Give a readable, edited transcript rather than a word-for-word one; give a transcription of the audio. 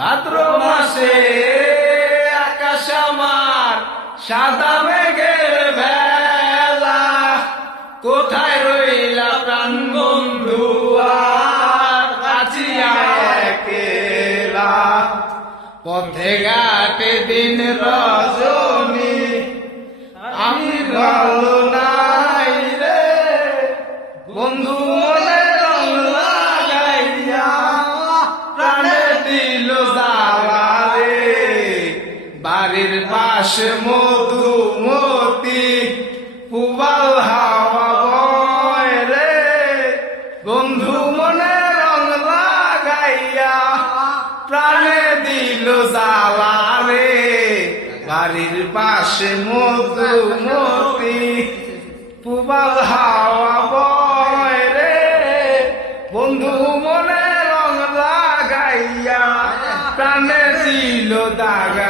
ভাদ্র মাসে আকাশ আমার সাদা মেঘের ভেলা, কোথায় রইলা প্রাণ বন্ধু আর কাছিয়া একলা। পথে ঘাটে দিন রজনী আমি ভালো নাই রে, বন্ধু মনে রং লাগাইয়া প্রাণে দিল জ্বালা রে। বাড়ির পাশে মধুমতি পুবাল হাওয়া বয় রে, বন্ধু মনে রং লাগাইয়া প্রাণে দিল জ্বালা রে। বাড়ির পাশে মধুমতি পুবাল হাওয়া বয় রে, বন্ধু মনে রং লাগাইয়া প্রাণে দিল দাগা